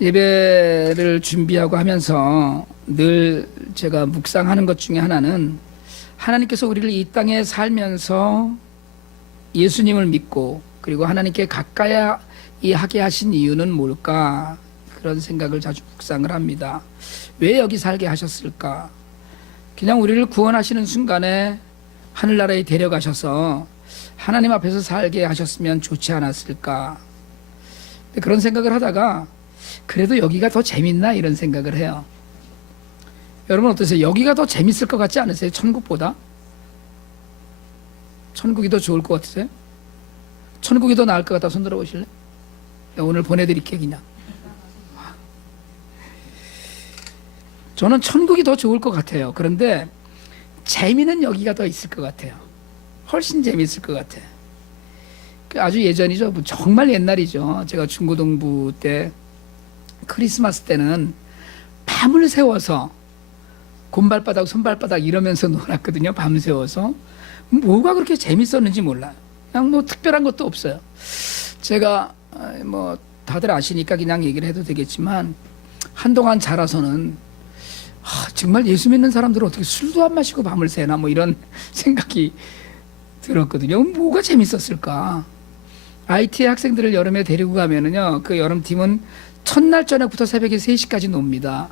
예배를 준비하고 하면서 늘 제가 묵상하는 것 중에 하나는 하나님께서 우리를 이 땅에 살면서 예수님을 믿고 그리고 하나님께 가까이 하게 하신 이유는 뭘까? 그런 생각을 자주 묵상을 합니다. 왜 여기 살게 하셨을까? 그냥 우리를 구원하시는 순간에 하늘나라에 데려가셔서 하나님 앞에서 살게 하셨으면 좋지 않았을까? 그런 생각을 하다가 그래도 여기가 더 재밌나 이런 생각을 해요. 여러분 어떠세요? 여기가 더 재밌을 것 같지 않으세요? 천국보다? 천국이 더 좋을 것 같으세요? 천국이 더 나을 것 같다 손 들어보실래? 오늘 보내드릴게요 그냥. 저는 천국이 더 좋을 것 같아요. 그런데 재미는 여기가 더 있을 것 같아요. 훨씬 재미있을 것 같아요. 아주 예전이죠. 정말 옛날이죠. 제가 중고등부 때 크리스마스 때는 밤을 새워서 곰발바닥 손발바닥 이러면서 놀았거든요. 밤새워서. 뭐가 그렇게 재밌었는지 몰라요. 그냥 뭐 특별한 것도 없어요. 제가 뭐 다들 아시니까 그냥 얘기를 해도 되겠지만 한동안 자라서는 정말 예수 믿는 사람들은 어떻게 술도 안 마시고 밤을 새나 뭐 이런 생각이 들었거든요. 뭐가 재밌었을까? IT 학생들을 여름에 데리고 가면은요, 그 여름팀은 첫날 저녁부터 새벽에 3시까지 놉니다.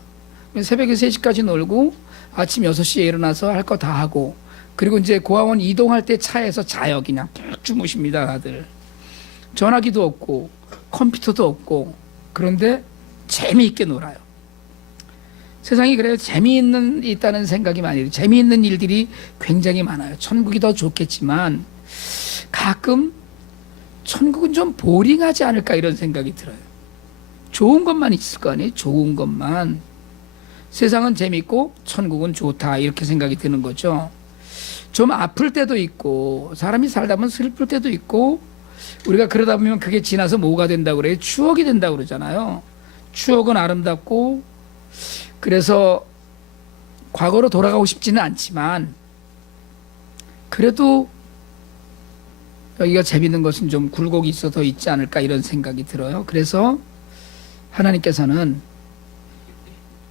새벽에 3시까지 놀고 아침 6시에 일어나서 할 거 다 하고 그리고 이제 고아원 이동할 때 차에서 자요. 그냥 쭉 주무십니다, 다들. 전화기도 없고 컴퓨터도 없고 그런데 재미있게 놀아요. 세상이 그래요. 있다는 생각이 많이 들어요. 재미있는 일들이 굉장히 많아요. 천국이 더 좋겠지만 가끔 천국은 좀 보링하지 않을까 이런 생각이 들어요. 좋은 것만 있을 거 아니에요. 좋은 것만. 세상은 재밌고 천국은 좋다 이렇게 생각이 드는 거죠. 좀 아플 때도 있고 사람이 살다 보면 슬플 때도 있고 우리가 그러다 보면 그게 지나서 뭐가 된다고 그래요? 추억이 된다고 그러잖아요. 추억은 아름답고 그래서 과거로 돌아가고 싶지는 않지만 그래도 여기가 재밌는 것은 좀 굴곡이 있어 더 있지 않을까 이런 생각이 들어요. 그래서 하나님께서는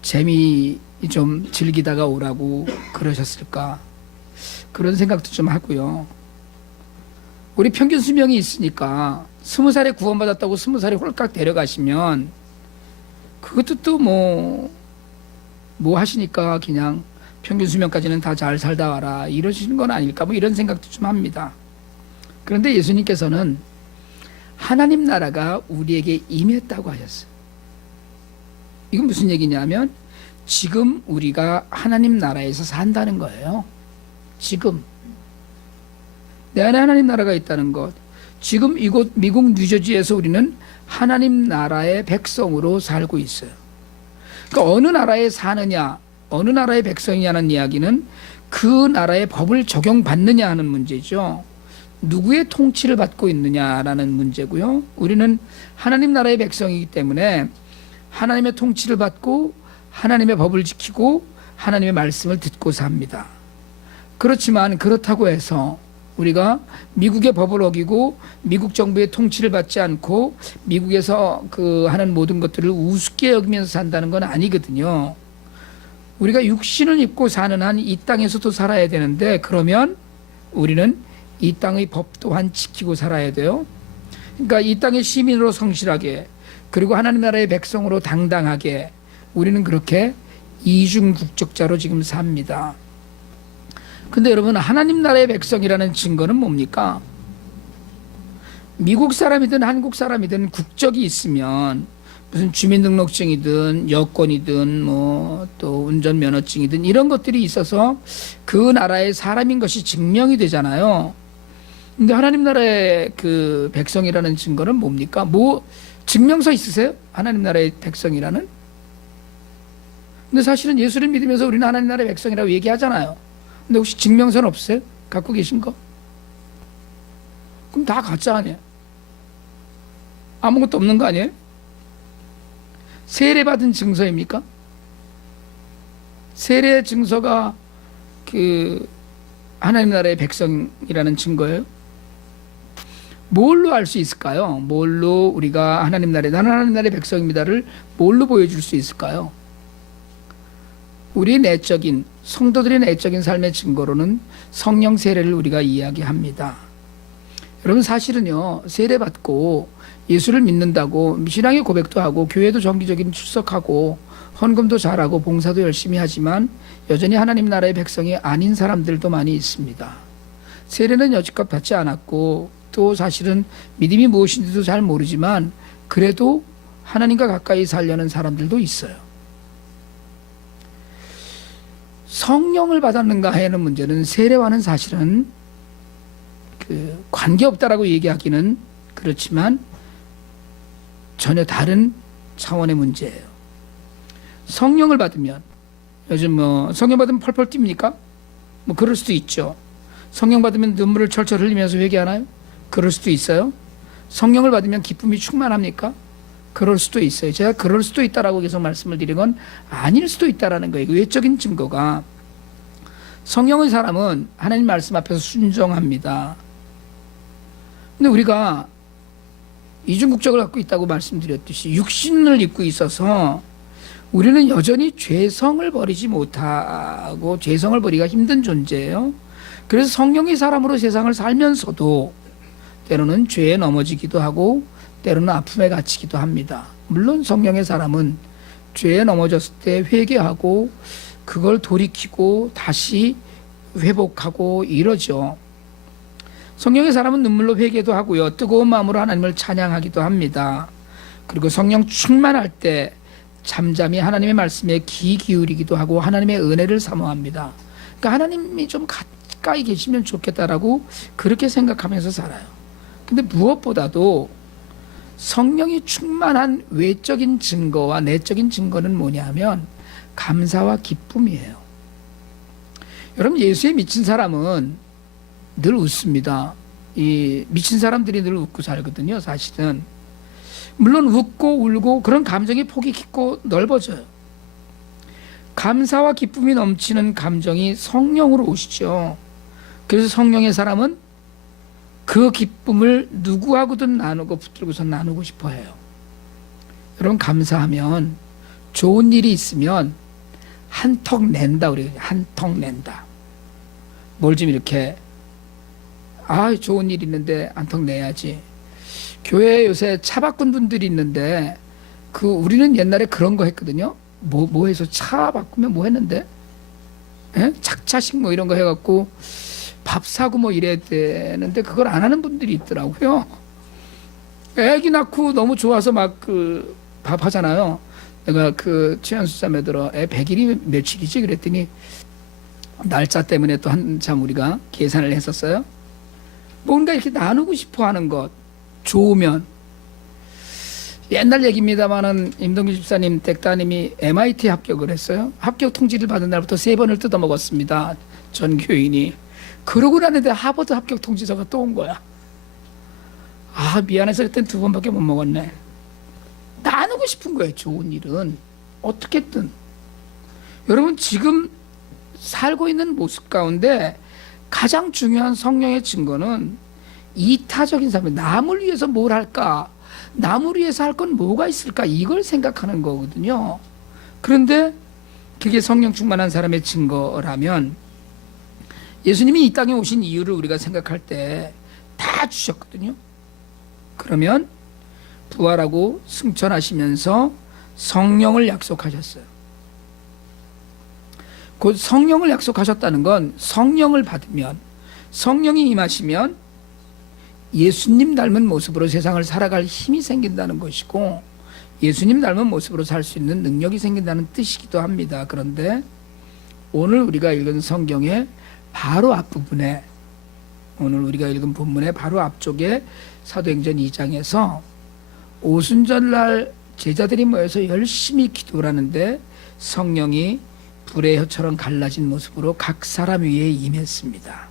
재미 좀 즐기다가 오라고 그러셨을까 그런 생각도 좀 하고요. 우리 평균 수명이 있으니까 20살에 구원받았다고 20살에 홀딱 데려가시면 그것도 또 뭐 하시니까 그냥 평균 수명까지는 다 잘 살다 와라 이러시는 건 아닐까 뭐 이런 생각도 좀 합니다. 그런데 예수님께서는 하나님 나라가 우리에게 임했다고 하셨어요. 이건 무슨 얘기냐면 지금 우리가 하나님 나라에서 산다는 거예요. 지금 내 안에 하나님 나라가 있다는 것. 지금 이곳 미국 뉴저지에서 우리는 하나님 나라의 백성으로 살고 있어요. 그러니까 어느 나라에 사느냐, 어느 나라의 백성이냐는 이야기는 그 나라의 법을 적용받느냐 하는 문제죠. 누구의 통치를 받고 있느냐라는 문제고요. 우리는 하나님 나라의 백성이기 때문에 하나님의 통치를 받고 하나님의 법을 지키고 하나님의 말씀을 듣고 삽니다. 그렇지만 그렇다고 해서 우리가 미국의 법을 어기고 미국 정부의 통치를 받지 않고 미국에서 하는 모든 것들을 우습게 여기면서 산다는 건 아니거든요. 우리가 육신을 입고 사는 한 이 땅에서도 살아야 되는데 그러면 우리는 이 땅의 법 또한 지키고 살아야 돼요. 그러니까 이 땅의 시민으로 성실하게 그리고 하나님 나라의 백성으로 당당하게 우리는 그렇게 이중 국적자로 지금 삽니다. 근데 여러분 하나님 나라의 백성이라는 증거는 뭡니까? 미국 사람이든 한국 사람이든 국적이 있으면 무슨 주민등록증이든 여권이든 뭐 또 운전면허증이든 이런 것들이 있어서 그 나라의 사람인 것이 증명이 되잖아요. 근데 하나님 나라의 그 백성이라는 증거는 뭡니까? 뭐 증명서 있으세요? 하나님 나라의 백성이라는? 근데 사실은 예수를 믿으면서 우리는 하나님 나라의 백성이라고 얘기하잖아요. 근데 혹시 증명서는 없으세요? 갖고 계신 거? 그럼 다 가짜 아니에요? 아무것도 없는 거 아니에요? 세례받은 증서입니까? 세례 증서가 하나님 나라의 백성이라는 증거예요? 뭘로 알 수 있을까요? 뭘로 우리가 하나님 나라에 나는 하나님 나라의 백성입니다를 뭘로 보여줄 수 있을까요? 우리 내적인 성도들의 내적인 삶의 증거로는 성령 세례를 우리가 이야기합니다. 여러분 사실은요, 세례 받고 예수를 믿는다고 신앙의 고백도 하고 교회도 정기적인 출석하고 헌금도 잘하고 봉사도 열심히 하지만 여전히 하나님 나라의 백성이 아닌 사람들도 많이 있습니다. 세례는 여지껏 받지 않았고 또 사실은 믿음이 무엇인지도 잘 모르지만 그래도 하나님과 가까이 살려는 사람들도 있어요. 성령을 받았는가 하는 문제는 세례와는 사실은 관계없다라고 얘기하기는 그렇지만 전혀 다른 차원의 문제예요. 성령을 받으면 요즘 성령 받으면 펄펄 뜁니까? 그럴 수도 있죠. 성령 받으면 눈물을 철철 흘리면서 회개하나요? 그럴 수도 있어요. 성령을 받으면 기쁨이 충만합니까? 그럴 수도 있어요. 제가 그럴 수도 있다라고 계속 말씀을 드린 건 아닐 수도 있다라는 거예요. 외적인 증거가 성령의 사람은 하나님 말씀 앞에서 순종합니다. 근데 우리가 이중국적을 갖고 있다고 말씀드렸듯이 육신을 입고 있어서 우리는 여전히 죄성을 버리지 못하고 죄성을 버리기가 힘든 존재예요. 그래서 성령의 사람으로 세상을 살면서도 때로는 죄에 넘어지기도 하고 때로는 아픔에 갇히기도 합니다. 물론 성령의 사람은 죄에 넘어졌을 때 회개하고 그걸 돌이키고 다시 회복하고 이러죠. 성령의 사람은 눈물로 회개도 하고요. 뜨거운 마음으로 하나님을 찬양하기도 합니다. 그리고 성령 충만할 때 잠잠히 하나님의 말씀에 귀 기울이기도 하고 하나님의 은혜를 사모합니다. 그러니까 하나님이 좀 가까이 계시면 좋겠다라고 그렇게 생각하면서 살아요. 근데 무엇보다도 성령이 충만한 외적인 증거와 내적인 증거는 뭐냐면 감사와 기쁨이에요. 여러분 예수에 미친 사람은 늘 웃습니다. 이 미친 사람들이 늘 웃고 살거든요. 사실은 물론 웃고 울고 그런 감정의 폭이 깊고 넓어져요. 감사와 기쁨이 넘치는 감정이 성령으로 오시죠. 그래서 성령의 사람은 그 기쁨을 누구하고든 나누고 붙들고서 나누고 싶어 해요. 여러분 감사하면 좋은 일이 있으면 한턱 낸다 그래요. 한턱 낸다. 뭘 좀 이렇게 좋은 일 있는데 한턱 내야지. 교회에 요새 차 바꾼 분들이 있는데 우리는 옛날에 그런 거 했거든요. 뭐 해서 차 바꾸면 뭐 했는데? 착차식 이런 거 해갖고 밥 사고 이래야 되는데 그걸 안 하는 분들이 있더라고요. 애기 낳고 너무 좋아서 밥 하잖아요. 내가 최연수 자매들어 애 100일이 며칠이지 그랬더니 날짜 때문에 또 한참 우리가 계산을 했었어요. 뭔가 이렇게 나누고 싶어 하는 것 좋으면 옛날 얘기입니다만은 임동규 집사님 댁따님이 MIT 합격을 했어요. 합격 통지를 받은 날부터 3번을 뜯어 먹었습니다. 전 교인이. 그러고 나는데 하버드 합격 통지서가 또 온 거야. 미안해서 그땐 2번밖에 못 먹었네. 나누고 싶은 거예요. 좋은 일은 어떻게든. 여러분 지금 살고 있는 모습 가운데 가장 중요한 성령의 증거는 이타적인 삶, 남을 위해서 뭘 할까? 남을 위해서 할 건 뭐가 있을까? 이걸 생각하는 거거든요. 그런데 그게 성령 충만한 사람의 증거라면 예수님이 이 땅에 오신 이유를 우리가 생각할 때 다 주셨거든요. 그러면 부활하고 승천하시면서 성령을 약속하셨어요. 곧 성령을 약속하셨다는 건 성령을 받으면 성령이 임하시면 예수님 닮은 모습으로 세상을 살아갈 힘이 생긴다는 것이고 예수님 닮은 모습으로 살 수 있는 능력이 생긴다는 뜻이기도 합니다. 그런데 오늘 우리가 읽은 성경의 바로 앞부분에 오늘 우리가 읽은 본문의 바로 앞쪽에 사도행전 2장에서 오순절날 제자들이 모여서 열심히 기도를 하는데 성령이 불의 혀처럼 갈라진 모습으로 각 사람 위에 임했습니다.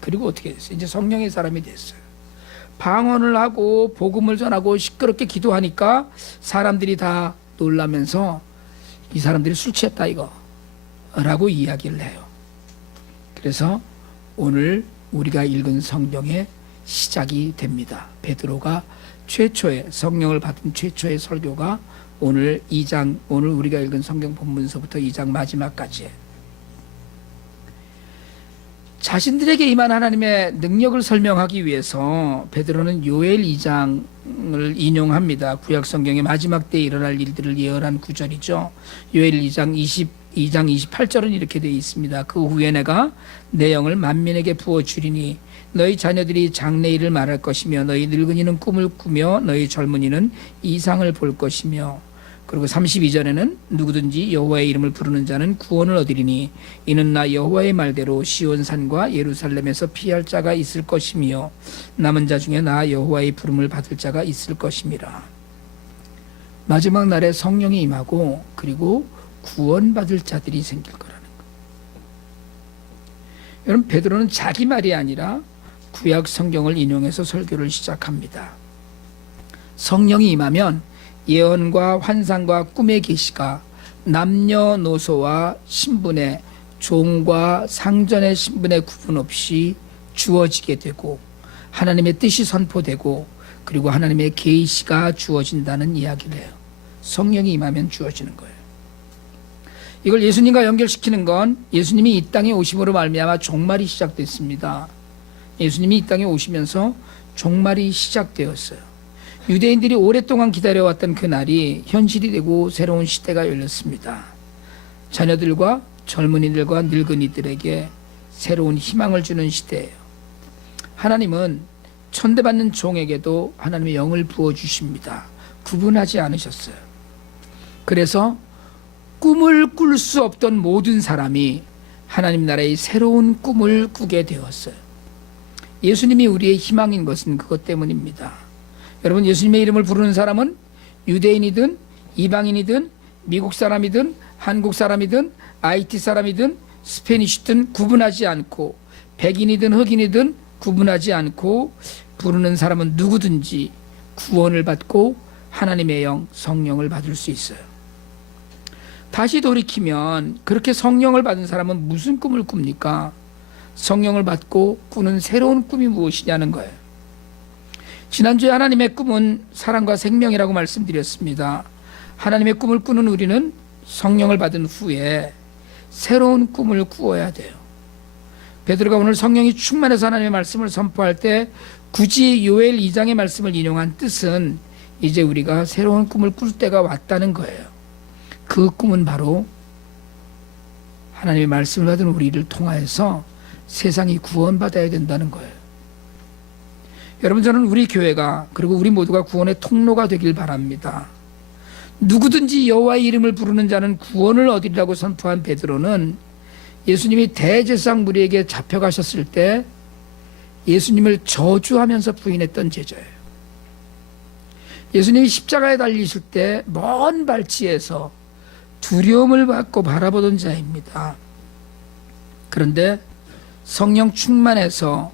그리고 어떻게 됐어요? 이제 성령의 사람이 됐어요. 방언을 하고 복음을 전하고 시끄럽게 기도하니까 사람들이 다 놀라면서 이 사람들이 술 취했다 이거 라고 이야기를 해요. 그래서 오늘 우리가 읽은 성경의 시작이 됩니다. 베드로가 최초의 성령을 받은 최초의 설교가 오늘 우리가 읽은 성경 본문서부터 2장 마지막까지 자신들에게 임한 하나님의 능력을 설명하기 위해서 베드로는 요엘 2장을 인용합니다. 구약 성경의 마지막 때에 일어날 일들을 예언한 구절이죠. 요엘 2장 28절은 이렇게 되어 있습니다. 그 후에 내가 내 영을 만민에게 부어주리니 너희 자녀들이 장래일을 말할 것이며 너희 늙은이는 꿈을 꾸며 너희 젊은이는 이상을 볼 것이며, 그리고 32절에는 누구든지 여호와의 이름을 부르는 자는 구원을 얻으리니 이는 나 여호와의 말대로 시온산과 예루살렘에서 피할 자가 있을 것이며 남은 자 중에 나 여호와의 부름을 받을 자가 있을 것임이라. 마지막 날에 성령이 임하고 그리고 구원받을 자들이 생길 거라는 것. 여러분, 베드로는 자기 말이 아니라 구약 성경을 인용해서 설교를 시작합니다. 성령이 임하면 예언과 환상과 꿈의 계시가 남녀노소와 신분의 종과 상전의 신분의 구분 없이 주어지게 되고 하나님의 뜻이 선포되고 그리고 하나님의 계시가 주어진다는 이야기를 해요. 성령이 임하면 주어지는 거예요. 이걸 예수님과 연결시키는 건 예수님이 이 땅에 오심으로 말미암아 종말이 시작됐습니다. 예수님이 이 땅에 오시면서 종말이 시작되었어요. 유대인들이 오랫동안 기다려왔던 그 날이 현실이 되고 새로운 시대가 열렸습니다. 자녀들과 젊은이들과 늙은이들에게 새로운 희망을 주는 시대예요. 하나님은 천대받는 종에게도 하나님의 영을 부어주십니다. 구분하지 않으셨어요. 그래서 꿈을 꿀 수 없던 모든 사람이 하나님 나라의 새로운 꿈을 꾸게 되었어요. 예수님이 우리의 희망인 것은 그것 때문입니다. 여러분, 예수님의 이름을 부르는 사람은 유대인이든 이방인이든 미국 사람이든 한국 사람이든 IT 사람이든 스페니쉬든 구분하지 않고 백인이든 흑인이든 구분하지 않고 부르는 사람은 누구든지 구원을 받고 하나님의 영, 성령을 받을 수 있어요. 다시 돌이키면 그렇게 성령을 받은 사람은 무슨 꿈을 꿉니까? 성령을 받고 꾸는 새로운 꿈이 무엇이냐는 거예요. 지난주에 하나님의 꿈은 사랑과 생명이라고 말씀드렸습니다. 하나님의 꿈을 꾸는 우리는 성령을 받은 후에 새로운 꿈을 꾸어야 돼요. 베드로가 오늘 성령이 충만해서 하나님의 말씀을 선포할 때 굳이 요엘 2장의 말씀을 인용한 뜻은 이제 우리가 새로운 꿈을 꿀 때가 왔다는 거예요. 그 꿈은 바로 하나님의 말씀을 받은 우리를 통하여서 세상이 구원받아야 된다는 거예요. 여러분, 저는 우리 교회가 그리고 우리 모두가 구원의 통로가 되길 바랍니다. 누구든지 여호와의 이름을 부르는 자는 구원을 얻으리라고 선포한 베드로는 예수님이 대제사장 무리에게 잡혀가셨을 때 예수님을 저주하면서 부인했던 제자예요. 예수님이 십자가에 달리실 때 먼 발치에서 두려움을 받고 바라보던 자입니다. 그런데 성령 충만해서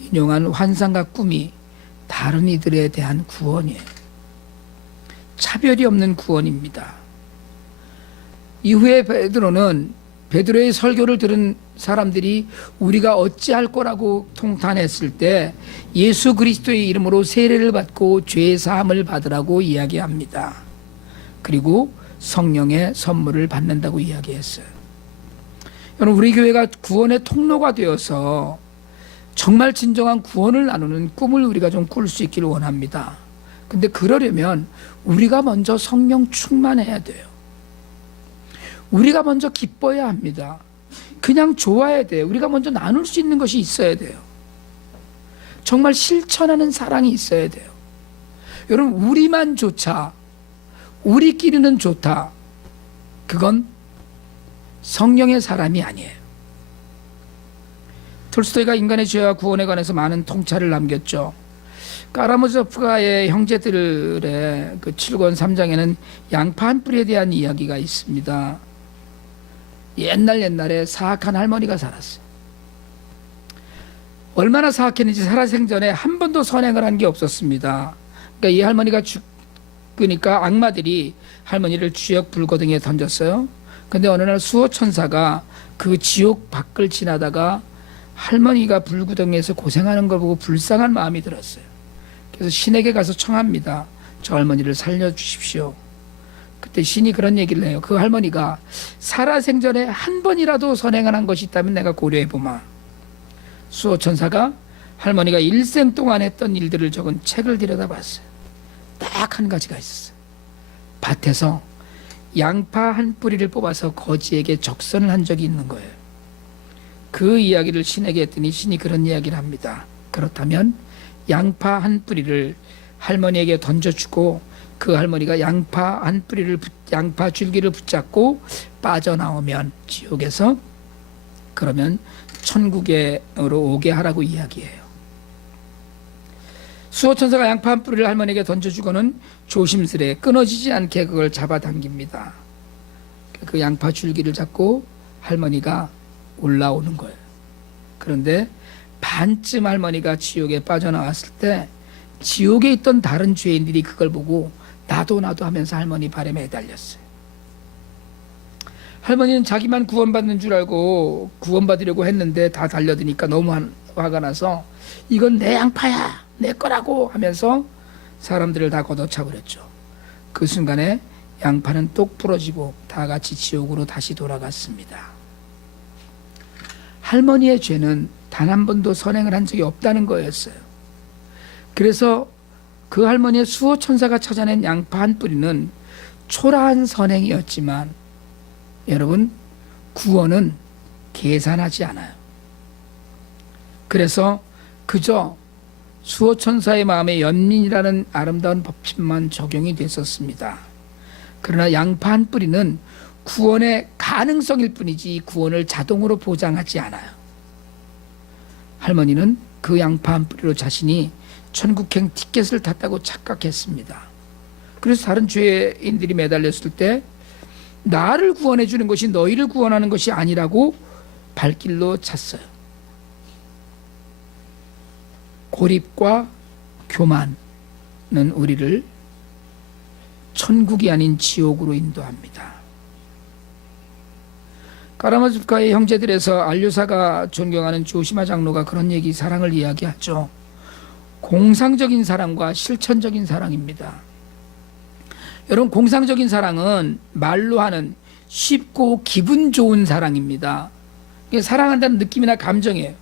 인용한 환상과 꿈이 다른 이들에 대한 구원이에요. 차별이 없는 구원입니다. 이후에 베드로의 설교를 들은 사람들이 우리가 어찌할 거라고 통탄했을 때 예수 그리스도의 이름으로 세례를 받고 죄 사함을 받으라고 이야기합니다. 그리고 성령의 선물을 받는다고 이야기했어요. 여러분, 우리 교회가 구원의 통로가 되어서 정말 진정한 구원을 나누는 꿈을 우리가 좀 꿀 수 있기를 원합니다. 근데 그러려면 우리가 먼저 성령 충만해야 돼요. 우리가 먼저 기뻐야 합니다. 그냥 좋아야 돼요. 우리가 먼저 나눌 수 있는 것이 있어야 돼요. 정말 실천하는 사랑이 있어야 돼요. 여러분, 우리만 좋자, 우리끼리는 좋다, 그건 성령의 사람이 아니에요. 톨스토이가 인간의 죄와 구원에 관해서 많은 통찰을 남겼죠. 까라모조프가의 형제들의 그 7권 3장에는 양파 한 뿌리에 대한 이야기가 있습니다. 옛날에 사악한 할머니가 살았어요. 얼마나 사악했는지 살아생전에 한 번도 선행을 한 게 없었습니다. 그러니까 이 할머니가 죽으니까 악마들이 할머니를 지옥 불고등에 던졌어요. 근데 어느 날 수호천사가 그 지옥 밖을 지나다가 할머니가 불구덩이에서 고생하는 걸 보고 불쌍한 마음이 들었어요. 그래서 신에게 가서 청합니다. 저 할머니를 살려주십시오. 그때 신이 그런 얘기를 해요. 그 할머니가 살아생전에 한 번이라도 선행을 한 것이 있다면 내가 고려해보마. 수호천사가 할머니가 일생 동안 했던 일들을 적은 책을 들여다봤어요. 딱 한 가지가 있었어요. 밭에서 양파 한 뿌리를 뽑아서 거지에게 적선을 한 적이 있는 거예요. 그 이야기를 신에게 했더니 신이 그런 이야기를 합니다. 그렇다면 양파 한 뿌리를 할머니에게 던져주고 그 할머니가 양파 줄기를 붙잡고 빠져나오면 지옥에서 그러면 천국으로 오게 하라고 이야기해요. 수호천사가 양파 한 뿌리를 할머니에게 던져주고는 조심스레 끊어지지 않게 그걸 잡아당깁니다. 그 양파 줄기를 잡고 할머니가 올라오는 거예요. 그런데 반쯤 할머니가 지옥에 빠져나왔을 때 지옥에 있던 다른 죄인들이 그걸 보고 나도 하면서 할머니 발에 매달렸어요. 할머니는 자기만 구원받는 줄 알고 구원받으려고 했는데 다 달려드니까 너무 화가 나서 이건 내 양파야, 내 거라고 하면서 사람들을 다 걷어차버렸죠. 그 순간에 양파는 똑 부러지고 다 같이 지옥으로 다시 돌아갔습니다. 할머니의 죄는 단 한 번도 선행을 한 적이 없다는 거였어요. 그래서 그 할머니의 수호천사가 찾아낸 양파 한 뿌리는 초라한 선행이었지만 여러분, 구원은 계산하지 않아요. 그래서 그저 수호천사의 마음에 연민이라는 아름다운 법칙만 적용이 됐었습니다. 그러나 양파 한 뿌리는 구원의 가능성일 뿐이지 구원을 자동으로 보장하지 않아요. 할머니는 그 양파 한 뿌리로 자신이 천국행 티켓을 탔다고 착각했습니다. 그래서 다른 죄인들이 매달렸을 때 나를 구원해 주는 것이 너희를 구원하는 것이 아니라고 발길로 찼어요. 고립과 교만은 우리를 천국이 아닌 지옥으로 인도합니다. 까라마주카의 형제들에서 안류사가 존경하는 조시마 장로가 그런 사랑을 이야기하죠. 공상적인 사랑과 실천적인 사랑입니다. 여러분, 공상적인 사랑은 말로 하는 쉽고 기분 좋은 사랑입니다. 사랑한다는 느낌이나 감정이에요.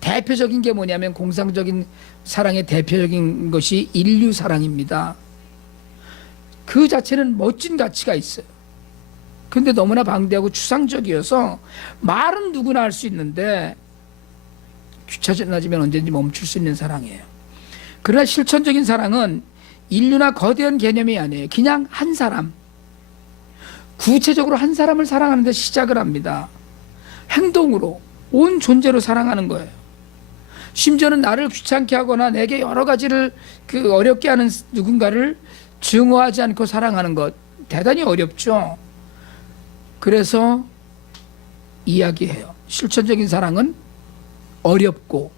대표적인 게 뭐냐면 공상적인 사랑의 대표적인 것이 인류 사랑입니다. 그 자체는 멋진 가치가 있어요. 근데 너무나 방대하고 추상적이어서 말은 누구나 할 수 있는데 귀찮아지면 언제든지 멈출 수 있는 사랑이에요. 그러나 실천적인 사랑은 인류나 거대한 개념이 아니에요. 그냥 한 사람, 구체적으로 한 사람을 사랑하는 데 시작을 합니다. 행동으로, 온 존재로 사랑하는 거예요. 심지어는 나를 귀찮게 하거나 내게 여러 가지를 어렵게 하는 누군가를 증오하지 않고 사랑하는 것, 대단히 어렵죠. 그래서 이야기해요. 실천적인 사랑은 어렵고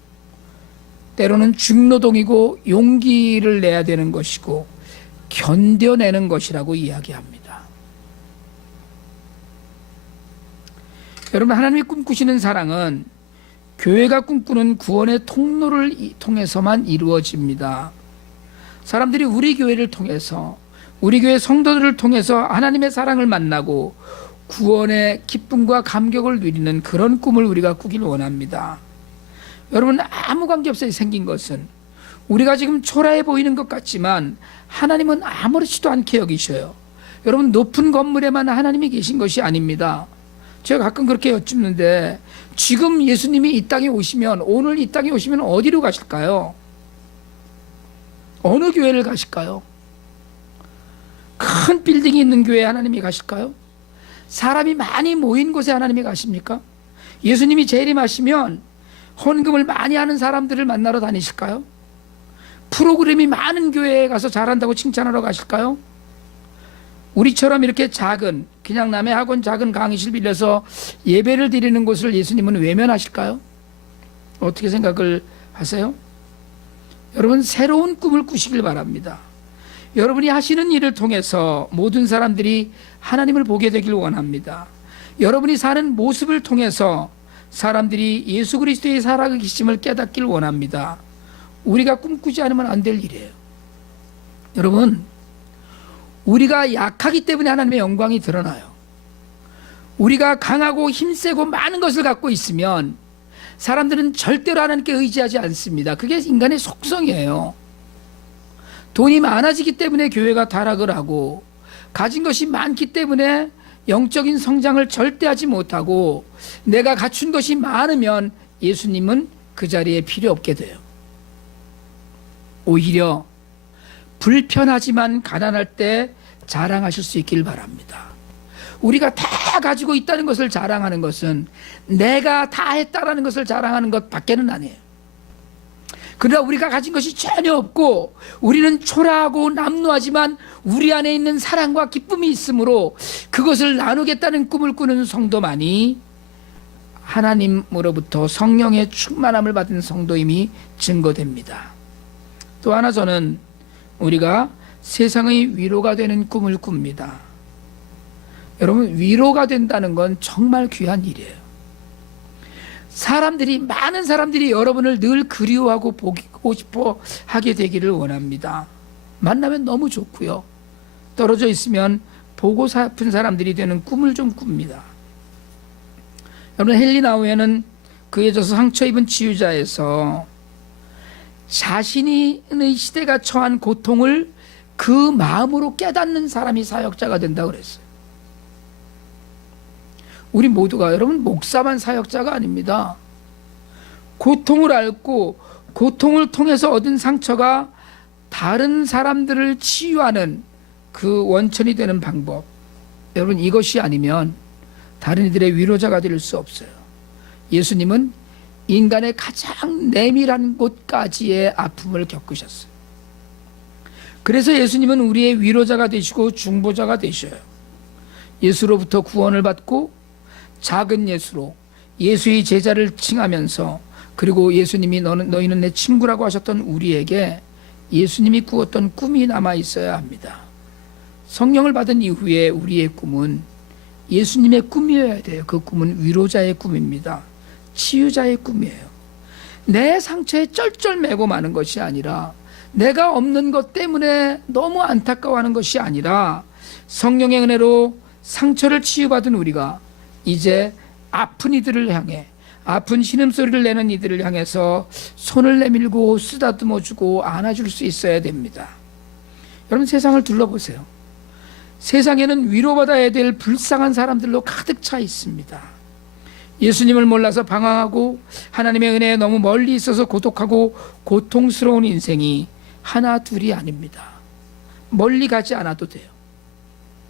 때로는 중노동이고 용기를 내야 되는 것이고 견뎌내는 것이라고 이야기합니다. 여러분, 하나님이 꿈꾸시는 사랑은 교회가 꿈꾸는 구원의 통로를 통해서만 이루어집니다. 사람들이 우리 교회를 통해서, 우리 교회 성도들을 통해서 하나님의 사랑을 만나고 구원의 기쁨과 감격을 누리는 그런 꿈을 우리가 꾸길 원합니다. 여러분, 아무 관계없이 생긴 것은 우리가 지금 초라해 보이는 것 같지만 하나님은 아무렇지도 않게 여기셔요. 여러분, 높은 건물에만 하나님이 계신 것이 아닙니다. 제가 가끔 그렇게 여쭙는데 지금 예수님이 이 땅에 오시면, 오늘 이 땅에 오시면 어디로 가실까요? 어느 교회를 가실까요? 큰 빌딩이 있는 교회에 하나님이 가실까요? 사람이 많이 모인 곳에 하나님이 가십니까? 예수님이 재림하시면 헌금을 많이 하는 사람들을 만나러 다니실까요? 프로그램이 많은 교회에 가서 잘한다고 칭찬하러 가실까요? 우리처럼 이렇게 작은, 그냥 남의 학원 작은 강의실 빌려서 예배를 드리는 곳을 예수님은 외면하실까요? 어떻게 생각을 하세요? 여러분, 새로운 꿈을 꾸시길 바랍니다. 여러분이 하시는 일을 통해서 모든 사람들이 하나님을 보게 되길 원합니다. 여러분이 사는 모습을 통해서 사람들이 예수 그리스도의 살아계심을 깨닫길 원합니다. 우리가 꿈꾸지 않으면 안 될 일이에요. 여러분, 우리가 약하기 때문에 하나님의 영광이 드러나요. 우리가 강하고 힘세고 많은 것을 갖고 있으면 사람들은 절대로 하나님께 의지하지 않습니다. 그게 인간의 속성이에요. 돈이 많아지기 때문에 교회가 타락을 하고, 가진 것이 많기 때문에 영적인 성장을 절대 하지 못하고, 내가 갖춘 것이 많으면 예수님은 그 자리에 필요 없게 돼요. 오히려 불편하지만 가난할 때 자랑하실 수 있길 바랍니다. 우리가 다 가지고 있다는 것을 자랑하는 것은 내가 다 했다라는 것을 자랑하는 것 밖에는 아니에요. 그러나 우리가 가진 것이 전혀 없고 우리는 초라하고 남루하지만 우리 안에 있는 사랑과 기쁨이 있으므로 그것을 나누겠다는 꿈을 꾸는 성도만이 하나님으로부터 성령의 충만함을 받은 성도임이 증거됩니다. 또 하나, 저는 우리가 세상의 위로가 되는 꿈을 꿉니다. 여러분, 위로가 된다는 건 정말 귀한 일이에요. 많은 사람들이 여러분을 늘 그리워하고 보고 싶어 하게 되기를 원합니다. 만나면 너무 좋고요. 떨어져 있으면 보고 싶은 사람들이 되는 꿈을 좀 꿉니다. 여러분, 헨리 나우에는 그에 져서 상처 입은 치유자에서 자신의 시대가 처한 고통을 그 마음으로 깨닫는 사람이 사역자가 된다고 그랬어요. 우리 모두가, 여러분, 목사만 사역자가 아닙니다. 고통을 앓고 고통을 통해서 얻은 상처가 다른 사람들을 치유하는 그 원천이 되는 방법, 여러분, 이것이 아니면 다른 이들의 위로자가 될 수 없어요. 예수님은 인간의 가장 내밀한 곳까지의 아픔을 겪으셨어요. 그래서 예수님은 우리의 위로자가 되시고 중보자가 되셔요. 예수로부터 구원을 받고 작은 예수로 예수의 제자를 칭하면서, 그리고 예수님이 너희는 내 친구라고 하셨던 우리에게 예수님이 꾸었던 꿈이 남아 있어야 합니다. 성령을 받은 이후에 우리의 꿈은 예수님의 꿈이어야 돼요. 그 꿈은 위로자의 꿈입니다. 치유자의 꿈이에요. 내 상처에 쩔쩔매고 마는 것이 아니라, 내가 없는 것 때문에 너무 안타까워하는 것이 아니라, 성령의 은혜로 상처를 치유받은 우리가 이제 아픈 이들을 향해, 아픈 신음소리를 내는 이들을 향해서 손을 내밀고 쓰다듬어주고 안아줄 수 있어야 됩니다. 여러분, 세상을 둘러보세요. 세상에는 위로받아야 될 불쌍한 사람들로 가득 차 있습니다. 예수님을 몰라서 방황하고 하나님의 은혜에 너무 멀리 있어서 고독하고 고통스러운 인생이 하나 둘이 아닙니다. 멀리 가지 않아도 돼요.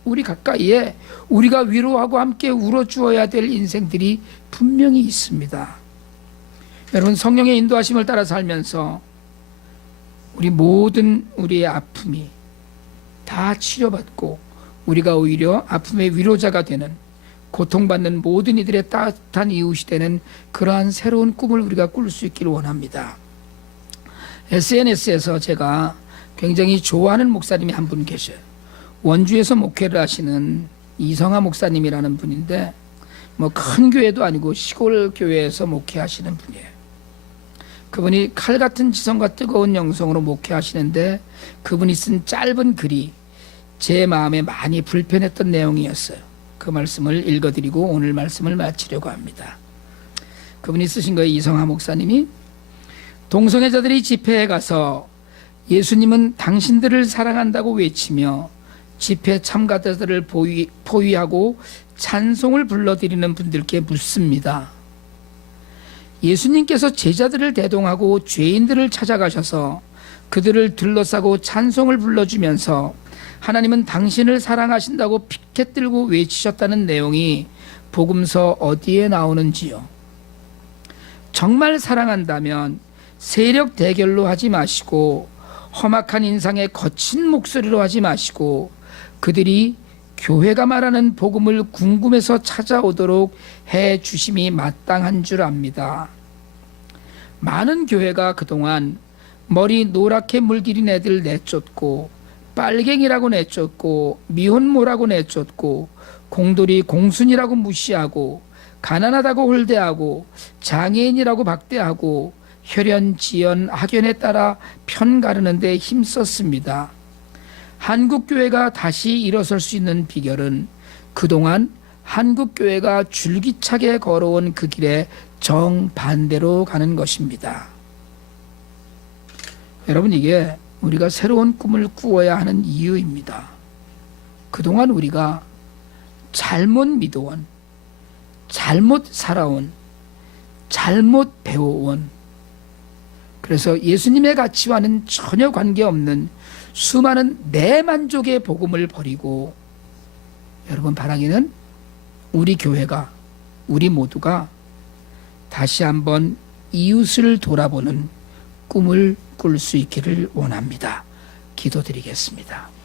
우리 가까이에 우리가 위로하고 함께 울어주어야 될 인생들이 분명히 있습니다. 여러분, 성령의 인도하심을 따라 살면서 우리 모든 우리의 아픔이 다 치료받고 우리가 오히려 아픔의 위로자가 되는, 고통받는 모든 이들의 따뜻한 이웃이 되는 그러한 새로운 꿈을 우리가 꿀 수 있기를 원합니다. SNS에서 제가 굉장히 좋아하는 목사님이 한 분 계셔요. 원주에서 목회를 하시는 이성하 목사님이라는 분인데, 뭐 큰 교회도 아니고 시골 교회에서 목회하시는 분이에요. 그분이 칼 같은 지성과 뜨거운 영성으로 목회하시는데, 그분이 쓴 짧은 글이 제 마음에 많이 불편했던 내용이었어요. 그 말씀을 읽어드리고 오늘 말씀을 마치려고 합니다. 그분이 쓰신 거예요. 이성하 목사님이, 동성애자들이 집회에 가서 예수님은 당신들을 사랑한다고 외치며 집회 참가자들을 포위하고 찬송을 불러드리는 분들께 묻습니다. 예수님께서 제자들을 대동하고 죄인들을 찾아가셔서 그들을 둘러싸고 찬송을 불러주면서 하나님은 당신을 사랑하신다고 피켓 들고 외치셨다는 내용이 복음서 어디에 나오는지요? 정말 사랑한다면 세력 대결로 하지 마시고 험악한 인상에 거친 목소리로 하지 마시고 그들이 교회가 말하는 복음을 궁금해서 찾아오도록 해 주심이 마땅한 줄 압니다. 많은 교회가 그동안 머리 노랗게 물들인 애들 내쫓고, 빨갱이라고 내쫓고, 미혼모라고 내쫓고, 공돌이 공순이라고 무시하고, 가난하다고 홀대하고 장애인이라고 박대하고 혈연, 지연, 학연에 따라 편 가르는 데 힘썼습니다. 한국교회가 다시 일어설 수 있는 비결은 그동안 한국교회가 줄기차게 걸어온 그 길에 정반대로 가는 것입니다. 여러분, 이게 우리가 새로운 꿈을 꾸어야 하는 이유입니다. 그동안 우리가 잘못 믿어온, 잘못 살아온, 잘못 배워온, 그래서 예수님의 가치와는 전혀 관계없는 수많은 내 만족의 복음을 버리고, 여러분, 바라기는 우리 교회가, 우리 모두가 다시 한번 이웃을 돌아보는 꿈을 꿀 수 있기를 원합니다. 기도드리겠습니다.